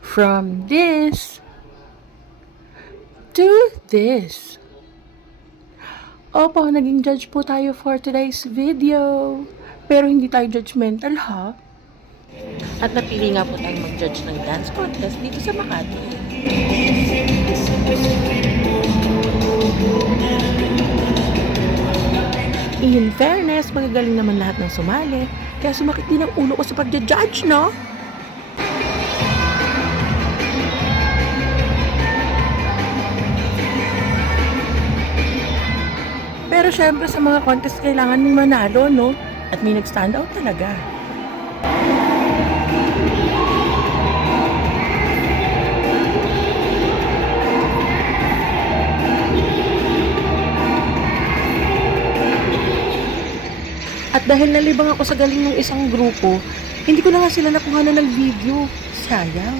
From this to this. Opo, naging judge po tayo for today's video. Pero hindi tayo judgmental, ha? At napili nga po tayong mag-judge ng dance contest dito sa Makati. In fairness, magagaling naman lahat ng sumali. Kaya sumakit din ang ulo ko sa pagja-judge, no? Pero syempre sa mga contest kailangan may manalo, no? At may nag-stand out talaga. At dahil nalibang ako sa galing ng isang grupo, hindi ko na nga sila nakuha na ng video. Sayang.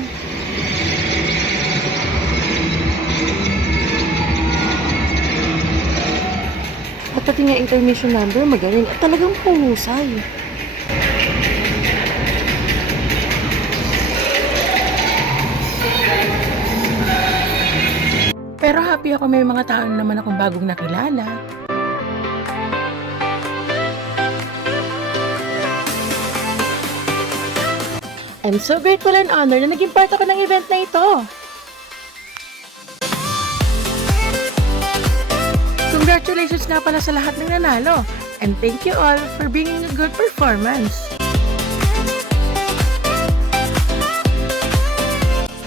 At pati nga intermission number, magaling at talagang pumusay. Pero happy ako may mga tao naman akong bagong nakilala. I'm so grateful and honored na naging part ako ng event na ito. Congratulations nga pala sa lahat ng nanalo. And thank you all for bringing a good performance.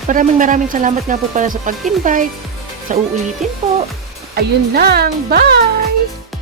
Maraming salamat nga po pala sa pag-invite. Sa uulitin po. Ayun lang. Bye!